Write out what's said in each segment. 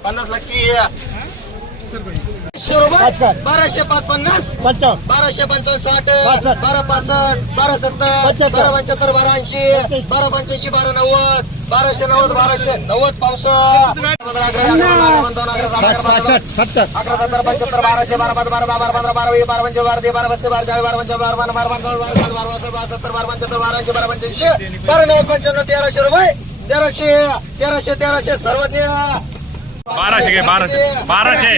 पन्नास लाख बाराशे पाच पन्नास बाराशे पंचावन्न साठ बारा पासष्ट बारा सत्तर बारा पंच्याहत्तर बारा ऐंशी बारा पंच्याऐंशी बारा नव्वद बाराशे नव्वद बाराशे नव्वद पावसात अकरा सत्तर पंच्याहत्तर बाराशे बारा पाच बारा दहा बारा पंधरा बारा वी बारा बारा ते बारा बसशे बारा दहावी सत्तर बारा पंच्याहत्तर बारा बारा पंच्याऐंशी बारा नव्वद तेराशे रुपये तेराशे तेराशे तेराशे सर्वज्ञ बाराशे घे, बाराशे. बाराशे.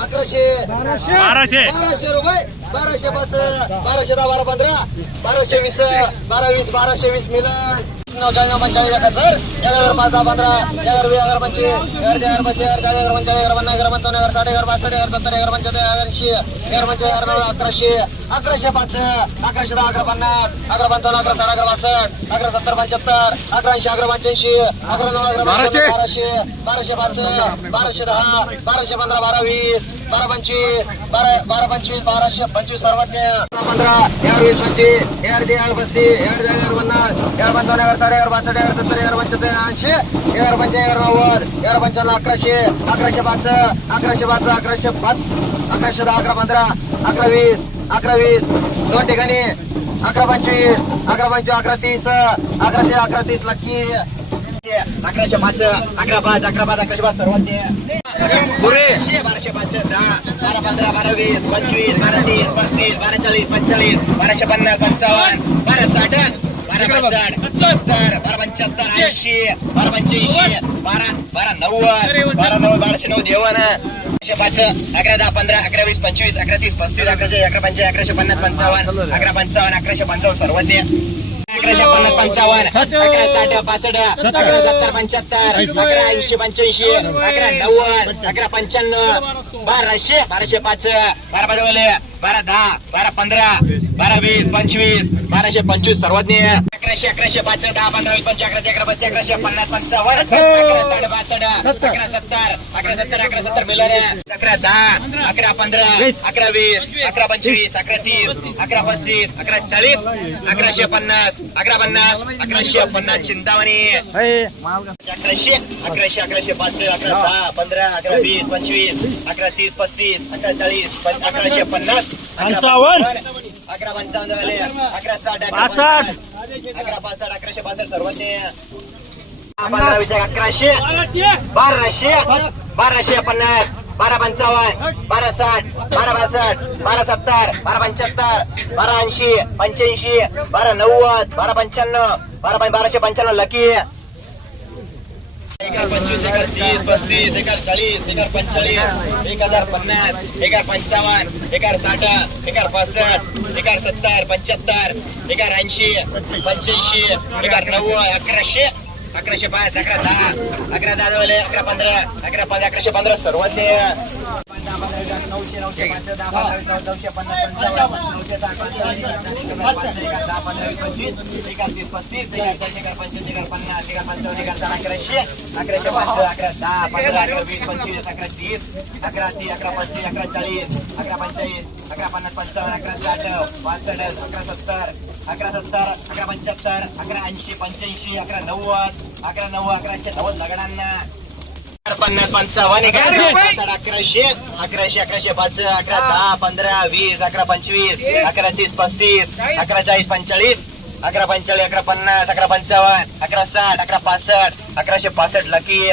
अकराशे बाराशे बाराशे रुपये बाराशे पाच बाराशे दहा बारा पंधरा बाराशे वीस बारा वीस बाराशे वीस मिलन नऊ पंचाळीस एक हजार एक हजार पाच दहा पंधरा एक हजार वीस हजार पंचवीस एक हजार हजार पंचवीस एक हजार पंचाळीस हजार पन्नास हजार पंचावन्न हजार साठ हजार पासष्ट हजार सत्तर हजार पंच्याहत्तर हजार ऐंशी हजार पंचवीस हजार नऊ अकराशे अकराशे पाच अकराशे दहा अकरा पन्नास अकरा पंचावन्न अकरा साठ अकरा बासष्ट अकरा सत्तर पंच्याहत्तर अकरा ऐंशी अकरा पंच्याऐंशी अकरा नऊ अकरा बाराशे. बाराशे बाराशे पाच बाराशे दहा बाराशे पंधरा बारा वीस बारा पंचवीस बारा बारा पंचवीस बाराशे पंचवीस सर्वज्ञ पंधरा हजार वीस पंचवीस हजार ते हजार पस्तीस हजार ते हजार पन्नास हजार पंचावन्न हजार साडे हजार बासष्ट हजार सत्तर हजार पंच्याहत्तर ऐंशी पंच्याऐंशी हजार नव्वद हजार पंच्याण्णव अकराशे अकराशे पाच अकराशे पाच अकराशे पाच अकराशे दहा अकरा पंधरा अकरा वीस अकरा वीस दोन ठिकाणी. अकरा पंचवीस अकरा पंचवीस अकरा तीस अकरा ते अकरा तीस लक्की अकराशे पाच अकरा पाच अकरा पाच अकराशे पाच सर्वांचे. बाराशे बाराशे पाच दहा बारा पंधरा बारा वीस पंचवीस बारा तीस पस्तीस बारा चाळीस पंचेचाळीस बाराशे पन्नास पंचावन्न बारा साठ बारा पासष्ट सत्तर बारा पंच्याहत्तर ऐंशी बारा पंच्याऐंशी बारा बारा नव्वद बारा नव्वद बाराशे नऊ देवन अकराशे पाच अकरा दहा पंधरा अकरा वीस पंचवीस अकरा तीस पस्तीस अकराशे अकरा पंचाळीस अकराशे पन्नास पंचावन्न अकरा पंचावन्न अकराशे पंचावन्न सर्वज्ञ. अकराशे पन्नास पंचावन्न अकरा साठ पासष्ट अकरा सत्तर पंच्याहत्तर अकरा ऐंशी पंच्याऐंशी अकरा नव्वद अकरा पंच्याण्णव बाराशे बाराशे पाच बारा पाच बारा दहा बारा पंधरा बारा वीस पंचवीस बाराशे पंचवीस सर्वज्ञ. अकराशे अकराशे पाच दहा पंधरा पंचवीस अकरा अकरा पाच अकराशे पन्नास पंचावन्न अकरा साठ बासष्ट अकरा सत्तर अकरा सत्तर अकरा सत्तर मिळाले अकरा दहा अकरा पंधरा अकरा वीस अकरा पंचवीस अकरा तीस अकरा पस्तीस अकरा चाळीस अकराशे पन्नास अकरा पन्नास अकराशे पन्नास चिंतामणी. अकराशे अकराशे अकराशे पाच अकरा दहा पंधरा अकरा वीस पंचवीस अकरा तीस पस्तीस अकरा चाळीस अकराशे पन्नास अकरा पंचावन्न. अकरा पंचावन्न झाले अकरा साठ अकरा पासष्ट. अकराशे पासष्ट अकराशे बाराशे बाराशे पन्नास बारा पंचावन्न बारा साठ बारा बासष्ट बारा सत्तर बारा पंच्याहत्तर बारा ऐंशी पंच्याऐंशी बारा नव्वद बारा पंच्याण्णव बारा पं- बाराशे पंच्याण्णव लकी एक पंचवीस एक हजार तीस पस्तीस एक हजार चाळीस एक हजार पंचेचाळीस एक हजार पन्नास एका पंचावन्न एका साठ एका पासष्ट एका सत्तर पंच्याहत्तर एका ऐंशी पंच्याऐंशी एका नव्वद अकराशे अकराशे पाच अकरा दहा अकरा दहा अकरा पंधरा अकरा पंधरा अकराशे पंधरा सर्वांचे नऊशे नऊशे पाच दहा पंधरा वीस, नऊशे पन्नास पंचावन्न नऊशे दहा पंचावन्न एक दहा पंधरा वीस पंचवीस एक हजार तीस पस्तीस एक एक पंचवीस एक पन्नास एक पंचावन्न एक दहा अकराशे अकराशे पाच अकरा दहा पंधरा अकरा वीस पंचवीस अकरा तीस अकरा तीस अकरा पस्तीस अकरा चाळीस अकरा पंचाळीस अकरा पन्नास पंचावन्न अकरा साठ पासष्ट अकरा सत्तर अकरा सत्तर अकरा पंच्याहत्तर अकरा ऐंशी पंच्याऐंशी अकरा नव्वद अकरा नव्वद अकराशे नव्वद लगडांना पन्नास पंचावन्न अकराशे. अकराशे अकराशे पाच अकरा दहा पंधरा वीस अकरा पंचवीस अकरा तीस पस्तीस अकरा चाळीस पंचेचाळीस अकरा पंचेचाळीस अकरा पन्नास अकरा पंचावन्न अकरा साठ अकरा पासष्ट अकराशे पासष्ट लकी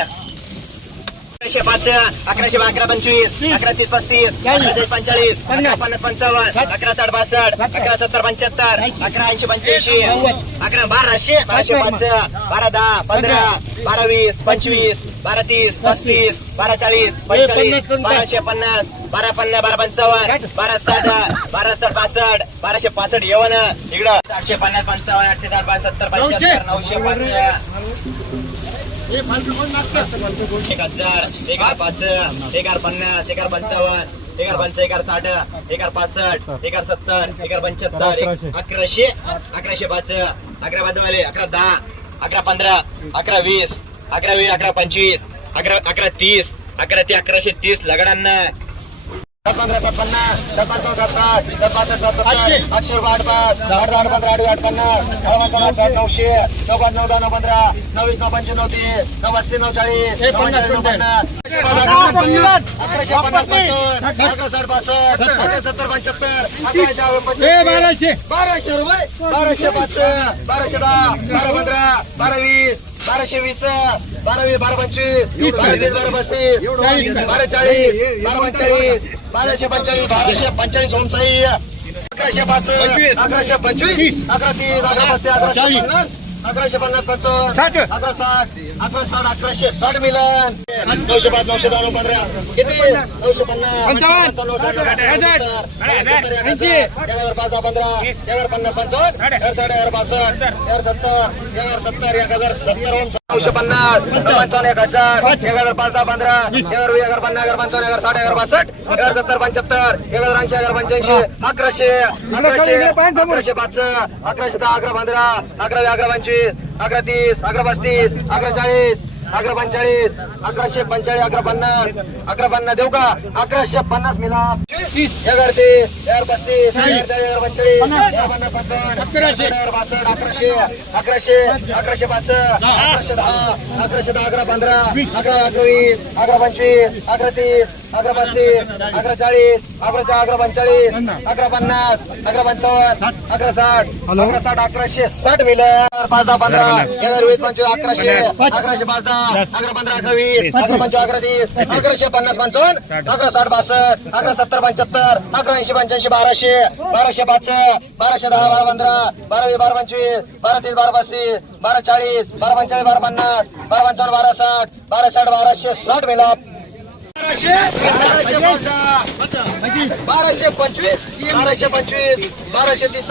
अकराशे पाच अकराशे अकरा पंचवीस अकरा तीस पस्तीस अकरा चाळीस पंचेचाळीस अकरा पन्नास पंचावन्न अकरा साठ बासष्ट अकरा सत्तर पंच्याहत्तर अकरा ऐंशी पंच्याऐंशी अकरा बाराशे बाराशे पाच बारा दहा पंधरा बारा वीस पंचवीस बारा तीस पस्तीस. बारा चाळीस पंचेचाळीस बाराशे पन्नास बारा पन्नास बारा पंचावन्न बारा साठ बारा साठ बासष्ट बाराशे पासष्ट येवन इकडं. आठशे पन्नास पंचावन्न आठशे साठ बासष्ट सत्तर पंच्याहत्तर नऊशे पाच एक हजार एक हजार पाच एक हजार पन्नास एक हजार पंचावन्न एक हजार पंच एक हजार साठ एक हजार पासष्ट एक हजार सत्तर एक हजार पंच्याहत्तर अकराशे. अकराशे पाच अकरा बाजूवाले अकरा दहा अकरा पंधरा अकरा वीस अकरा वीस अकरा पंचवीस अकरा अकरा तीस अकरा ते अकराशे तीस लगडांना पंधरा पन्नास सात सात आठशे रुपये. आठ पाच आठ आठ पंधरा आठ आठ पन्नास नऊ आठ नऊशे नऊ पाच नऊ दहा नऊ पंधरा नऊ नऊ पंचवीस तीस नऊ नऊ चाळीस नऊ पन्नास अकराशे पन्नास पंचावन्न अकरा साठ पासष्ट अकरा सत्तर पंच्याहत्तर अकराशे बाराशे रुपये. बाराशे पाच बाराशे दहा बारा पंधरा बारा वीस बाराशे वीस बारा वीस बारा पंचवीस बारा तीस बारा पस्तीस बारा चाळीस बारा पंचेचाळीस बाराशे पंचेचाळीस बाराशे पंचेचाळीस ओमसाई अकराशे पाच अकराशे पंचवीस अकरा तीस अकरा पस्तीस अकराशे पन्नास अकराशे पन्नास पंचावन्न अकरा साठ. अकरा साठ अकराशे साठ मिलन नऊशे पाच नऊशे दहा नऊ पंधरा किती नऊशे पन्नास पाच दहा पंधरा एक हजार पन्नास पंचावन्न हजार साठ हजार पासष्ट एक हजार सत्तर एक हजार सत्तर एक हजार सत्तर ओम नऊशे पन्नास पंचावन्न एक हजार एक हजार पाच दहा पंधरा एक हजार वीस एक हजार पन्नास एक हजार पंचावन्न एक हजार साठ हजार पासष्ट एक हजार सत्तर पंच्याहत्तर एक हजार ऐंशी हजार पंच्याऐंशी अकराशे अकराशे अकराशे पाच अकराशे दहा अकरा पंधरा अकरा वीस, अकरा पंचवीस अकरा तीस अकरा पस्तीस अकरा चाळीस अकरा पंचेचाळीस अकराशे पंचेचाळीस अकरा पन्नास अकरा पन्नास देऊ का? अकराशे पन्नास मिला. हजार तीस हजार पस्तीस हजार चाळीस, एक हजार पन्नास हजार बासष्ट अकराशे अकराशे अकराशे पाच अकराशे दहा अकराशे दहा अकरा पंधरा अकरा अकरा वीस अकरा पंचवीस अकरा तीस अकरा पस्तीस अकरा चाळीस अकरा चार अकरा पंचेचाळीस अकरा पन्नास अकरा पंचावन्न अकरा साठ अकरा साठ अकराशे साठ मिळेल पाच दहा पंधरा. हजार वीस पंचवीस अकराशे अकराशे पाच दहा. अकरा पंधरा अकरा वीस अकरा पंचवीस अकरा तीस अकराशे पन्नास पंचावन्न अकरा साठ बासष्ट अकरा सत्तर पंच्याहत्तर अकरा ऐंशी पंच्याऐंशी बाराशे बाराशे पाच बाराशे दहा बारा पंधरा बारा वीस बारा पंचवीस बारा तीस बारा पस्तीस बारा चाळीस बारा पंचेचाळीस बारा पन्नास बारा पंचावन्न बारा साठ बारा साठ बाराशे साठ मिळाल बाराशे बाराशे बाराशे पंचवीस बाराशे पंचवीस बाराशे तीस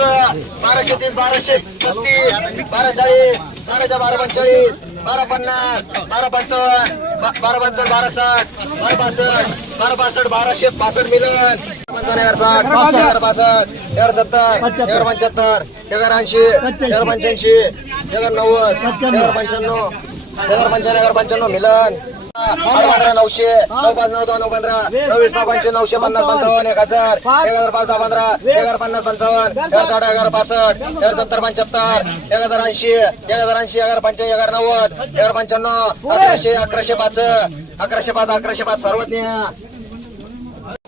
बाराशे तीस बाराशे पस्तीस बारा चाळीस बाराच्या बारा पंचेचाळीस बारा पन्नास बारा पंचावन्न बारा पंचावन्न बारा साठ बारा पासष्ट बारा पासष्ट बाराशे पासष्ट मिलन. पंचावन्न हजार साठ पासष्ट. सत्तर पंच्याहत्तर ऐंशी पंच्याऐंशी हजार नव्वद पंच्याण्णव हजार पंच्याण्णव मिलन. पंधरा नऊशे नऊ पाच नऊ दोन नऊ पंधरा चोवीस नऊ पंचवीस नऊशे पन्नास पंचावन्न एक हजार एक हजार पाच दहा पंधरा एक हजार पन्नास पंचावन्न एक हजार साठ एक हजार पासष्ट एक हजार सत्तर पंच्याहत्तर एक हजार ऐंशी एक हजार ऐंशी एक हजार पंच्याऐंशी एक हजार नव्वद एक हजार पंच्याण्णव अकराशे अकराशे पाच अकराशे पाच अकराशे पाच सर्वज्ञ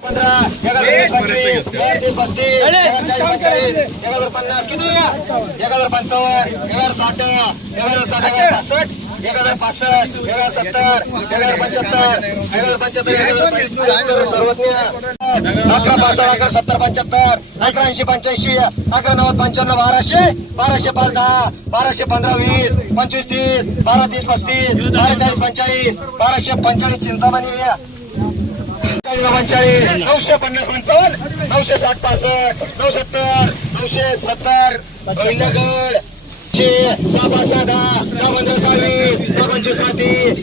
पंधरा एक हजार पंचवीस तीस पस्तीस एक हजार चाळीस पंचेचाळीस एक हजार पन्नास किती एक हजार पंचावन्न एक हजार साठ एक हजार साठ एक हजार पासष्ट एक हजार पासष्ट एक हजार सत्तर एक हजार पंच्याहत्तर एक हजार पंच्याहत्तर एक हजार पंच्याहत्तर सर्वज्ञ. अकरा पासष्ट अकरा सत्तर पंच्याहत्तर अकरा ऐंशी पंच्याऐंशी अकरा नव्वद पंच्याण्णव बाराशे बाराशे पाच दहा बाराशे पंधरा वीस पंचवीस तीस बारा तीस पस्तीस बारा चाळीस पंचेचाळीस बाराशे पंचेचाळीस चिंतामणी. पंचाळीस नऊशे पन्नास पंचावन्न नऊशे साठ पासष्ट नऊ सत्तर नऊशे सत्तर सातशे सहा पाच सहा दहा सहा पंधरा सहावीस सहा पंचवीस सहा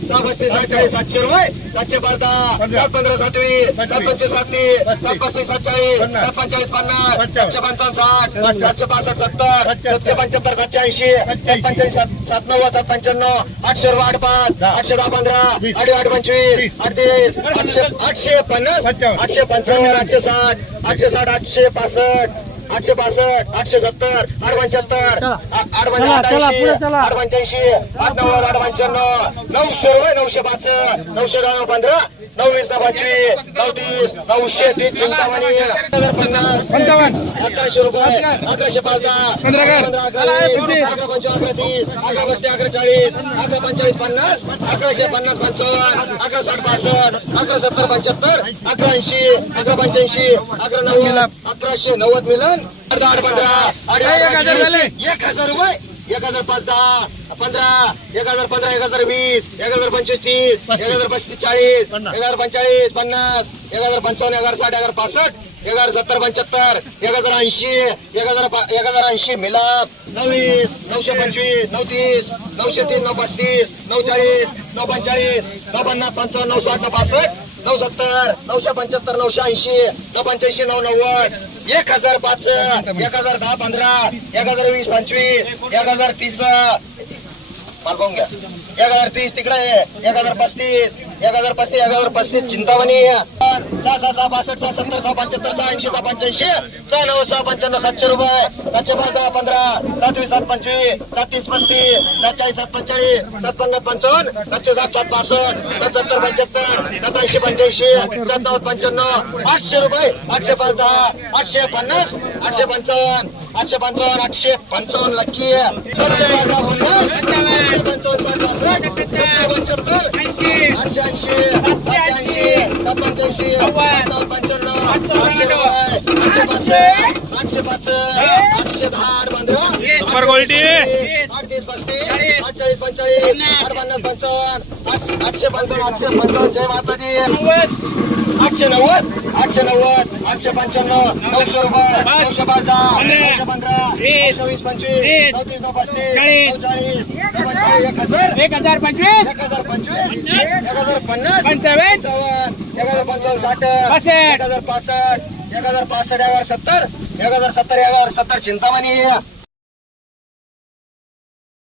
सहा पस्तीस सहा सातशे रुपये सातशे पाच दहा सात पंधरा सातवी सात पंचवीस सात तीस सात पस्तीस सातचाळीस सात पंचेचाळीस पन्नास सातशे पंचावन्न साठ सातशे पासष्ट सत्तर सातशे पंच्याहत्तर सातशे ऐंशी सात पंच्याऐंशी सात सात नव्वद सात पंच्याण्णव आठशे रुपये आठ पाच आठशे दहा पंधरा आठ आठ पंचवीस अडतीस आठशे आठशे पन्नास आठशे पंचावन्न आठशे साठ आठशे साठ आठशे पासष्ट आठशे पासष्ट आठशे सत्तर आठ पंच्याहत्तर आठ पंचा- आठ ऐंशी आठ पंच्याऐंशी आठ नव्वद आठ पंच्याण्णव नऊशे रुपये नऊशे पाच नऊशे दहा पंधरा. नऊ वीस नऊ पंचवीस नऊशे तीस चिंतामणी हजार पन्नास अकराशे रुपये अकराशे पाच दहा अकरा वीस, अकरा पंचवीस अकरा तीस अकरा पस्तीस अकरा चाळीस अकरा पंचेचाळीस पन्नास अकराशे पन्नास पंचावन्न अकरा साठ पासष्ट अकरा सत्तर पंच्याहत्तर अकरा ऐंशी अकरा पंच्याऐंशी अकरा नव्वद अकराशे नव्वद मिलन अर्धा आठ पंधरा एक हजार रुपये. एक हजार पाच दहा पंधरा एक हजार पंधरा एक हजार वीस एक हजार पंचवीस तीस एक हजार पस्तीस चाळीस एक हजार पंचेचाळीस पन्नास एक हजार पंचावन्न एक हजार साठ एक हजार पासष्ट एक हजार सत्तर पंच्याहत्तर एक हजार ऐंशी एक हजार एक हजार ऐंशी मिलाप नवीस नऊशे पंचवीस नऊ तीस नऊशे तीस नऊ पस्तीस नऊ चाळीस नऊ पंचेचाळीस नऊ पन्नास पंचावन्न नऊ साठ नऊ पासष्ट नऊ सत्तर नऊशे पंच्याहत्तर नऊशे ऐंशी नऊ पंच्याऐंशी नऊ नव्वद एक हजार पाच एक हजार दहा पंधरा एक हजार वीस पंचवीस एक हजार तीस मागवून घ्या. एक हजार तीस तिकडे आहे एक हजार पस्तीस. एक हजार पस्तीस एक हजार पस्तीस चिंतावणी सहा सहा सहा बासष्ट सहा सत्तर सहा पंच्याहत्तर सहा ऐंशी सहा पंच्याऐंशी. सहा नऊ सहा पंच्याण्णव सातशे रुपये. सातशे पाच दहा पंधरा. सात वीस सात पंचवीस. सात तीस पस्तीस. सात चाळीस सात पंचाळीस सात पन्नास पंचावन्न. सातशे सात सात पासष्ट सात सत्तर पंच्याहत्तर. सात ऐंशी पंच्याऐंशी. सात नव्वद पंच्याण्णव. आठशे रुपये. आठशे पाच दहा. आठशे पन्नास. आठशे पंचावन्न. आठशे पंचावन्न आठशे पंचावन्न लक्की पंचावन्न आठशे ऐंशी ऐंशी पंच्याऐंशी पंच्याण्णव आठशे आठशे पाच आठशे पाच आठशे दहा आठ पंधरा. आठ तीस पस्तीस आठ चाळीस पंचाळीस आठ पन्नास पंचावन्न आठ- आठशे पंचावन्न आठशे पंचावन्न. जय माता दी आठशे नव्वद? आठशे नव्वद. आठशे पंच्याण्णव. नऊशे रुपये. नऊशे पाच दहा. नऊशे पंधरा. नऊशे वीस पंचवीस. चौतीस नऊ पस्तीस चाळीस पंचेचाळीस एक हजार. एक हजार पंचवीस. एक हजार पंचवीस. एक हजार पन्नास. पंचावन्न. पंचावन्न एक हजार पंचावन्न साठ. पासष्ट. एक हजार पासष्ट. एक हजार पासष्ट एक हजार सत्तर. एक हजार सत्तर एक हजार सत्तर चिंतामणी.